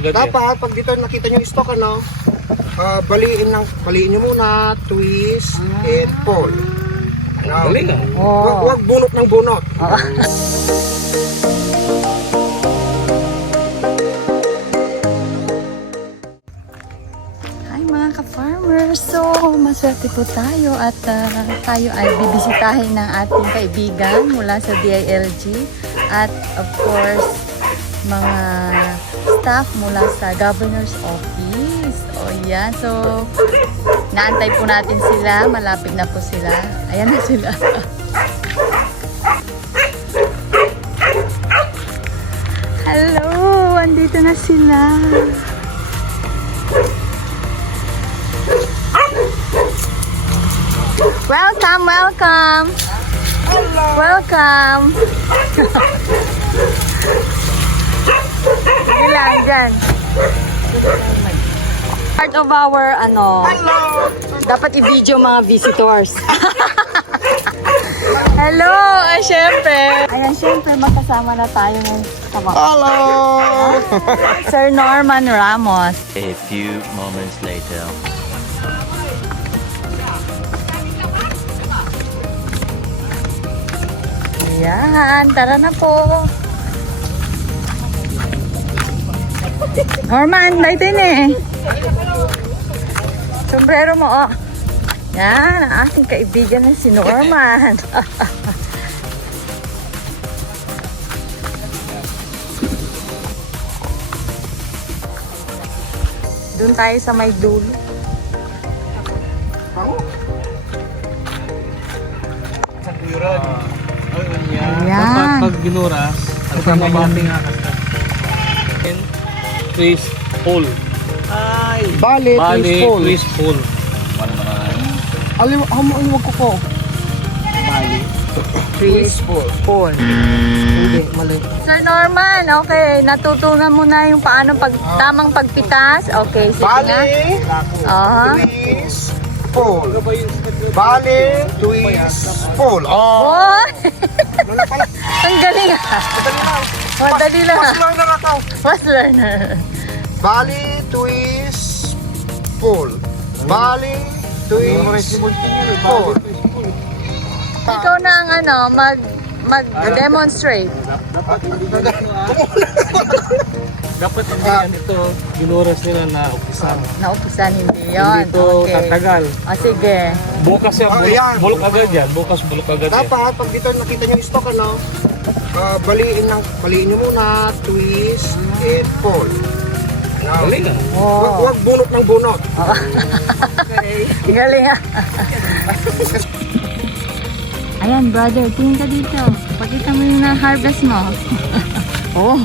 Dapat pag dito nakita nyo yung stock ano, ah, baliin lang, baliin nyo muna, twist and pull. Ano, Galing ah. wag, wag bunot ng bunot. Hi mga ka-farmers! So, maswerte po tayo at ah, tayo ay bibisitahin ng ating kaibigan mula sa DILG at of course, mga staff mula sa Governor's Office. O yan, so naantay po natin sila, malapit na po sila. Ayan na sila. Hello! Andito na sila. Welcome, welcome. Welcome. Ilan dyan? Part of our, ano, dapat i-video mga visitors. Hello! Ay, syempre. Ayan, syempre, magkasama na tayo ngayon. Hello! Sir Norman Ramos. A few moments later. Ayan, tara na po. Norman, dito eh. Sombrero mo, oh. Yan, ang aking kaibigan na si Norman. Doon tayo sa may dulo. Dapat Ayan. pag ginuras, ang pamabati nga kasi. Twist, pull. Ay! Bali, Bali, twist pull. twist, pull. Alim, hamo, wag ko ko. Twist, pull. pull. Hindi, mali. Sir Norman, okay. Natutunan mo na yung paano pag, tamang pagpitas. Okay, sige Bali, nga. Aha. twist, pull. Bali, twist, pull. Oh! Oh! Wala pala. Ang galing ah. Madali lang. Madali lang lang na ako. Fast learner. Bali, twist, pull. Bali, twist, pull. Ikaw na ang ano, mag mag-demonstrate. Dapat hindi yan ito, ginuras nila na umpisa. Naupisan hindi Hindi yun. ito Okay. tatagal. O sige. Bukas yan, Ah, bulok, ayan. bulok agad yan. Bukas bulok agad yan. Dapat pag dito nakita nyo yung stock ano, ah, baliin lang, baliin nyo muna, twist and pull. Ano, Galing ah. wag, Oh. wag bunot ng bunot. Galing ah. Ayan, brother, tingin ka dito. Pakita mo yung na-harvest mo. oh.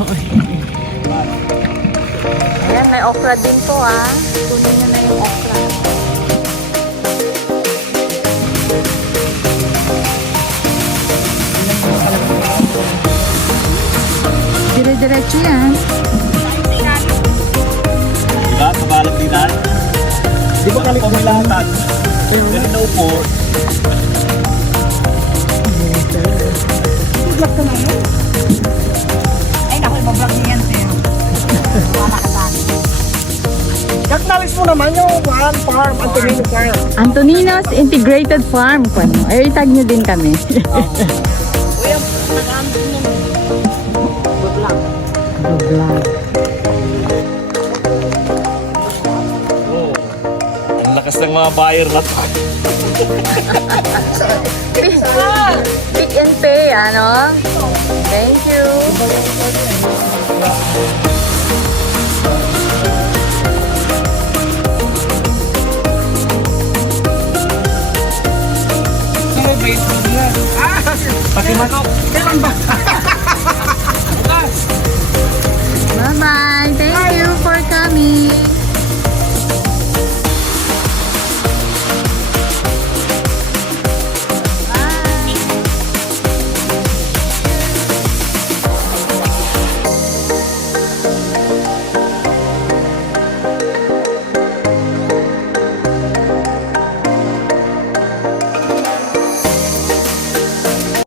Ayan, may okra din po ah. Kunin nyo na yung okra. Dire-diretso yan. Diba? Tagalog din na. Di ba ko lahat? Ganito po. Kaknalis mo naman yung one farm, Antonino Farm. Antoninos Integrated Farm. Kung ano. Ay, tag nyo din kami. Vlog. Oh. Ang lakas ng mga buyer na to. siya, no? Thank you. Pati manok. Kailan ba?